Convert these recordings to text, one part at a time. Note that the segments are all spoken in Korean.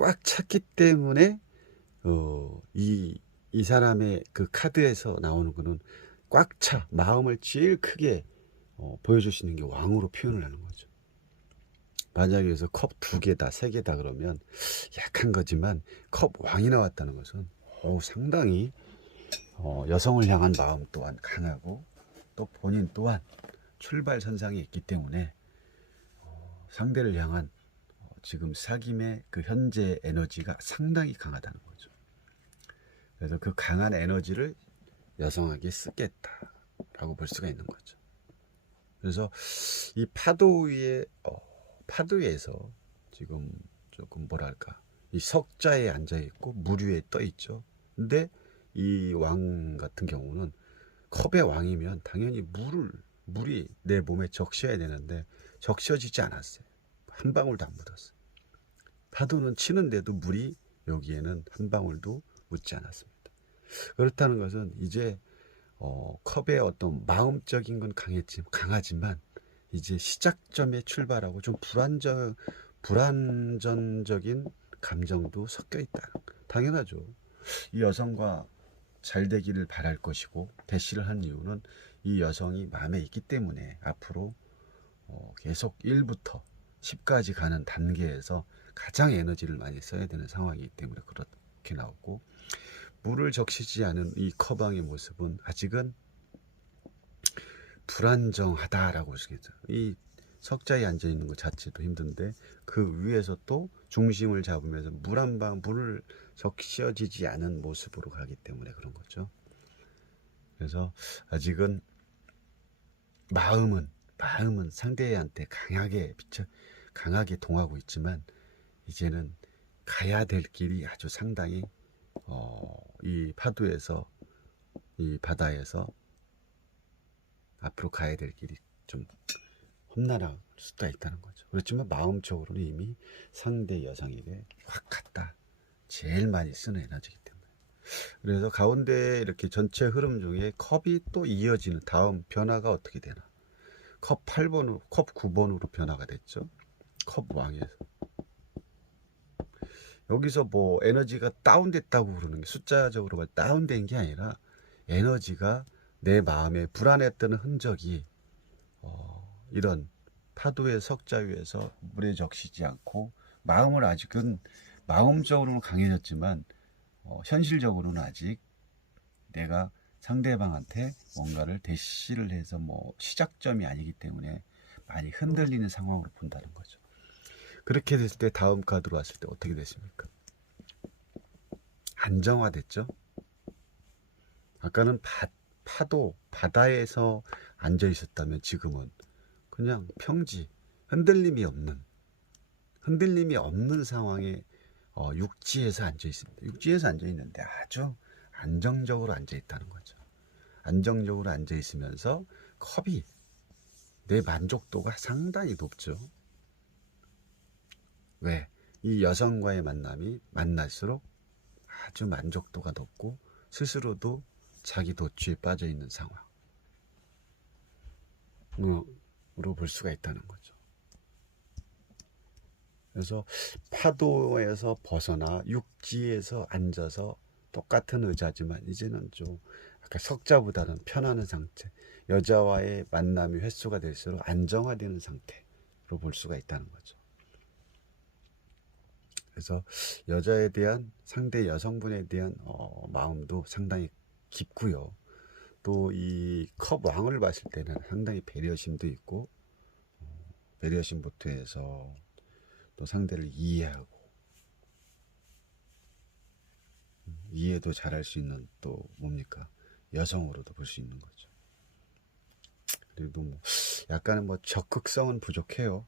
꽉 찼기 때문에 이 사람의 그 카드에서 나오는 거는 꽉 차 마음을 제일 크게 보여줄 수 있는 게 왕으로 표현을 하는 거죠. 만약에 그래서 컵 2개다 3개다 그러면 약한 거지만 컵 왕이 나왔다는 것은 상당히 여성을 향한 마음 또한 강하고 또 본인 또한 출발선상에 있기 때문에 상대를 향한 지금 사귐의 그 현재 에너지가 상당히 강하다는 거죠. 그래서 그 강한 에너지를 여성에게 쓰겠다라고 볼 수가 있는 거죠. 그래서 이 파도 위에 파도 위에서 지금 조금 뭐랄까 이 석자에 앉아 있고 물 위에 떠 있죠. 근데 이 왕 같은 경우는 컵의 왕이면 당연히 물이 내 몸에 적셔야 되는데 적셔지지 않았어요. 한 방울도 안 묻었어요. 파도는 치는데도 물이 여기에는 한 방울도 묻지 않았습니다. 그렇다는 것은 이제 컵의 어떤 마음적인 건 강하지만 이제 시작점에 출발하고 좀 불안전적인 감정도 섞여 있다. 당연하죠. 이 여성과 잘 되기를 바랄 것이고 대시를 한 이유는 이 여성이 마음에 있기 때문에 앞으로 계속 1부터 10까지 가는 단계에서 가장 에너지를 많이 써야 되는 상황이기 때문에 그렇게 나왔고, 물을 적시지 않은 이 커방의 모습은 아직은 불안정하다라고 볼 수 있죠. 이 석자에 앉아 있는 것 자체도 힘든데 그 위에서 또 중심을 잡으면서 물을 적셔지지 않은 모습으로 가기 때문에 그런 거죠. 그래서 아직은 마음은 상대한테 강하게 동하고 있지만 이제는 가야 될 길이 아주 상당히 이 파도에서 이 바다에서 앞으로 가야 될 길이 좀 험난할 수도 있다는 거죠. 그렇지만 마음적으로는 이미 상대 여성에게 확 갔다. 제일 많이 쓰는 에너지이기 때문에. 그래서 가운데 이렇게 전체 흐름 중에 컵이 또 이어지는 다음 변화가 어떻게 되나. 컵 8번으로, 컵 9번으로 변화가 됐죠. 컵 왕에서. 여기서 뭐 에너지가 다운됐다고 그러는 게 숫자적으로 다운된 게 아니라 에너지가 내 마음에 불안했던 흔적이 이런 파도의 석자 위에서 물에 적시지 않고 마음을 아직은 마음적으로는 강해졌지만 현실적으로는 아직 내가 상대방한테 뭔가를 대시를 해서 뭐 시작점이 아니기 때문에 많이 흔들리는 상황으로 본다는 거죠. 그렇게 됐을 때 다음 카드로 왔을 때 어떻게 되십니까? 안정화됐죠. 아까는 파도 바다에서 앉아 있었다면 지금은 그냥 평지, 흔들림이 없는 상황에 육지에서 앉아 있습니다. 육지에서 앉아 있는데 아주 안정적으로 앉아 있다는 거죠. 안정적으로 앉아 있으면서 컵이 내 만족도가 상당히 높죠. 왜? 이 여성과의 만남이 만날수록 아주 만족도가 높고 스스로도 자기 도취에 빠져 있는 상황으로 볼 수가 있다는 거죠. 그래서 파도에서 벗어나 육지에서 앉아서 똑같은 의자지만 이제는 좀 아까 석자보다는 편안한 상태, 여자와의 만남이 횟수가 될수록 안정화되는 상태로 볼 수가 있다는 거죠. 그래서 여자에 대한 상대 여성분에 대한 마음도 상당히 깊고요. 또 이 컵 왕을 봤을 때는 상당히 배려심도 있고 배려심부터 해서 또 상대를 이해하고 이해도 잘할 수 있는 또 뭡니까 여성으로도 볼 수 있는 거죠. 그래도 뭐 약간은 뭐 적극성은 부족해요.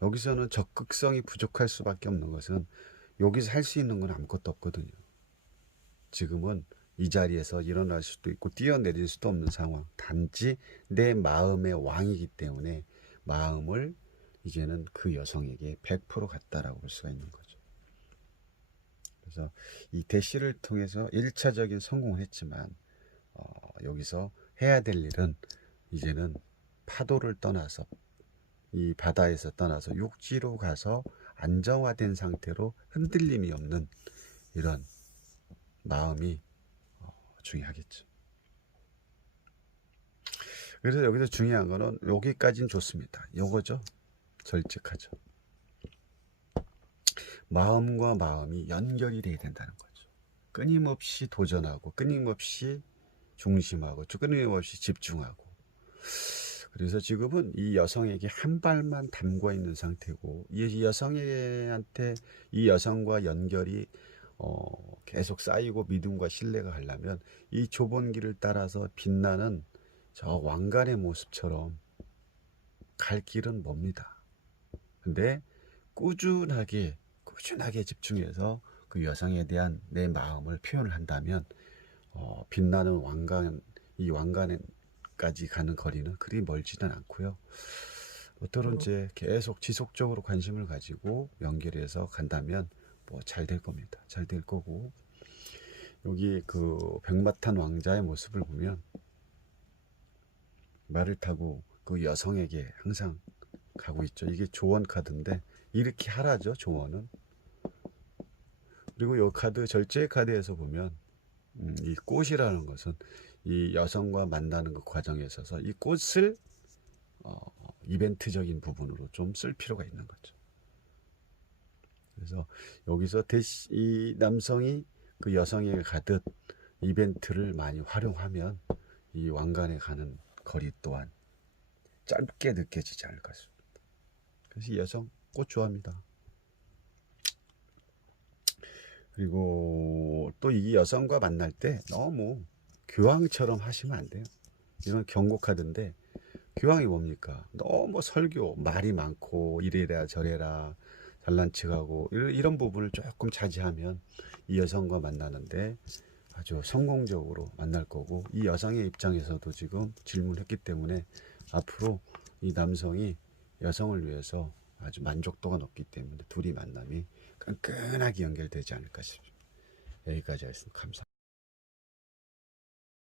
여기서는 적극성이 부족할 수밖에 없는 것은 여기서 할 수 있는 건 아무것도 없거든요. 지금은 이 자리에서 일어날 수도 있고 뛰어내릴 수도 없는 상황. 단지 내 마음의 왕이기 때문에 마음을 이제는 그 여성에게 100% 갔다라고 볼 수가 있는 거죠. 그래서 이 대시를 통해서 1차적인 성공을 했지만 여기서 해야 될 일은 이제는 파도를 떠나서 이 바다에서 떠나서 육지로 가서 안정화된 상태로 흔들림이 없는 이런 마음이 중요하겠죠. 그래서 여기서 중요한 거는 여기까지는 좋습니다. 요거죠. 절직하죠. 마음과 마음이 연결이 돼야 된다는 거죠. 끊임없이 도전하고 끊임없이 중심하고 끊임없이 집중하고. 그래서 지금은 이 여성에게 한 발만 담궈 있는 상태고, 이 여성한테 이 여성과 연결이 계속 쌓이고 믿음과 신뢰가 가려면 이 좁은 길을 따라서 빛나는 저 왕관의 모습처럼 갈 길은 멉니다. 근데 꾸준하게 집중해서 그 여성에 대한 내 마음을 표현을 한다면 빛나는 왕관, 이 왕관까지 가는 거리는 그리 멀지는 않고요. 어떤 이제 계속 지속적으로 관심을 가지고 연결해서 간다면 뭐 잘 될 겁니다. 잘 될 거고, 여기 그 백마탄 왕자의 모습을 보면 말을 타고 그 여성에게 항상 가고 있죠. 이게 조언 카드인데 이렇게 하라죠, 조언은. 그리고 이 카드, 절제 카드에서 보면 이 꽃이라는 것은 이 여성과 만나는 그 과정에 있어서 이 꽃을 이벤트적인 부분으로 좀 쓸 필요가 있는 거죠. 그래서 여기서 이 남성이 그 여성에게 가듯 이벤트를 많이 활용하면 이 왕관에 가는 거리 또한 짧게 느껴지지 않을 것입니다. 그래서 이 여성 꽃 좋아합니다. 그리고 또 이 여성과 만날 때 너무 교황처럼 하시면 안 돼요. 이런 경고 카드인데, 교황이 뭡니까? 너무 설교, 말이 많고 이래라 저래라 잘난 척하고 이런 부분을 조금 자제하면 이 여성과 만나는데 아주 성공적으로 만날 거고, 이 여성의 입장에서도 지금 질문했기 때문에 앞으로 이 남성이 여성을 위해서 아주 만족도가 높기 때문에 둘이 만남이 끈끈하게 연결되지 않을까 싶습니다. 여기까지 하겠습니다. 감사합니다.